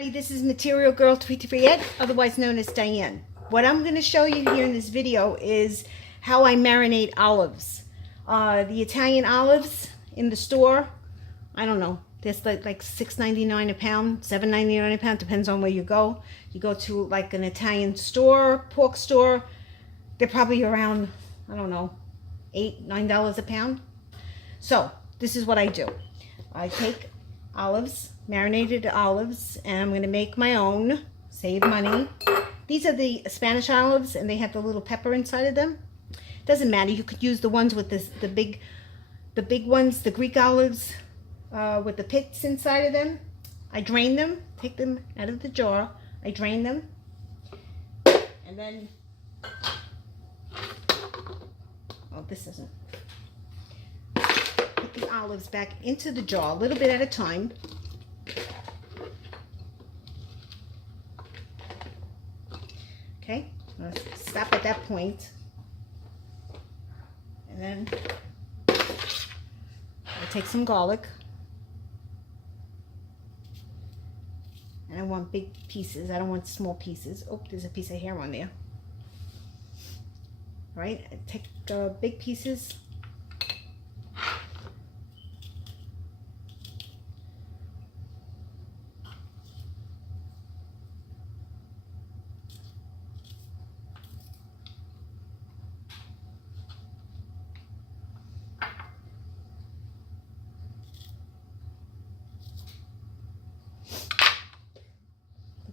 This is Material Girl 338, otherwise known as Diane. What I'm going to show you here in this video is how I marinate olives. The Italian olives in the store, I don't know, there's like $6.99 a pound, $7.99 a pound, depends on where you go. You go to like an Italian store, pork store, they're probably around, I don't know, $8, $9 a pound. So this is what I do. I take olives, marinated olives, and I'm going to make my own, save money. These are the Spanish olives, and they have the little pepper inside of them. Doesn't matter, you could use the ones with the big ones, the Greek olives with the pits inside of them. I drain them, take them out of the jar, I drain them, and then, oh, this isn't. Put the olives back into the jar, a little bit at a time. Okay, let's stop at that point. And then I take some garlic. And I want big pieces. I don't want small pieces. Oh, there's a piece of hair on there. All right, I take big pieces.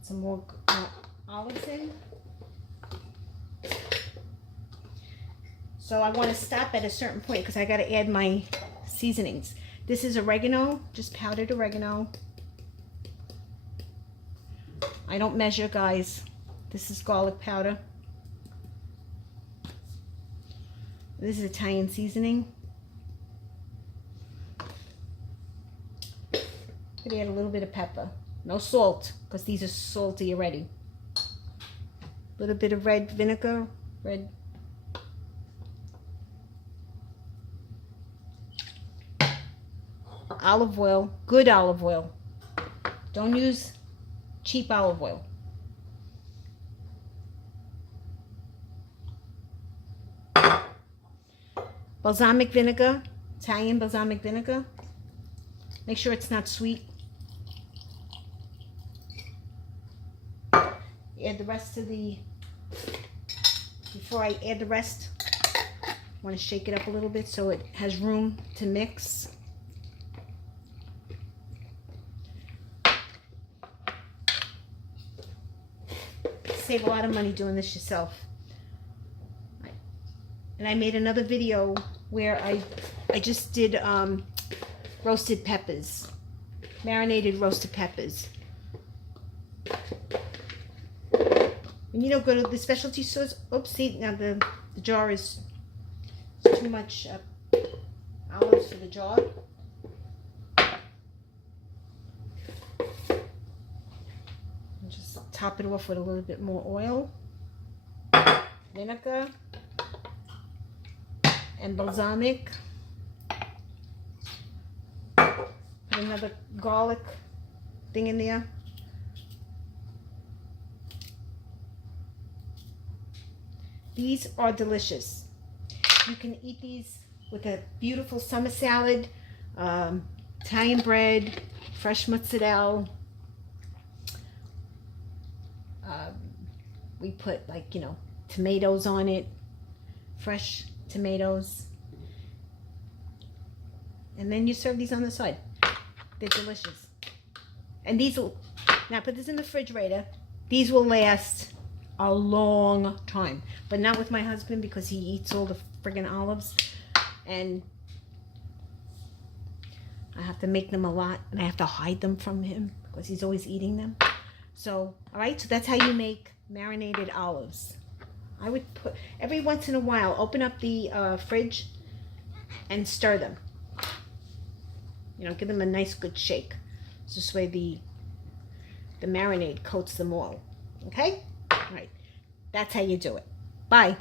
Some more olives in. So I want to stop at a certain point because I got to add my seasonings. This is oregano, just powdered oregano. I don't measure, guys. This is garlic powder. This is Italian seasoning. Could add a little bit of pepper. No salt, because these are salty already. A little bit of red vinegar, olive oil, good olive oil. Don't use cheap olive oil. Balsamic vinegar, Italian balsamic vinegar. Make sure it's not sweet. Add the rest of before I add the rest, I want to shake it up a little bit so it has room to mix. Save a lot of money doing this yourself. And I made another video where I just did roasted peppers, marinated roasted peppers. And you don't go to the specialty stores. Oops, see, now the jar is too much olives for the jar. And just top it off with a little bit more oil, vinegar, and balsamic. Put another garlic thing in there. These are delicious. You can eat these with a beautiful summer salad, Italian bread, fresh mozzarella. We put, like, you know, tomatoes on it, fresh tomatoes. And then you serve these on the side. They're delicious. And these will, now put this in the refrigerator. These will last a long time, but not with my husband because he eats all the friggin' olives, and I have to make them a lot, and I have to hide them from him because he's always eating them. So, all right, so that's how you make marinated olives. I would put, every once in a while, open up the fridge and stir them. You know, give them a nice good shake. So this way the marinade coats them all. Okay? All right, that's how you do it. Bye.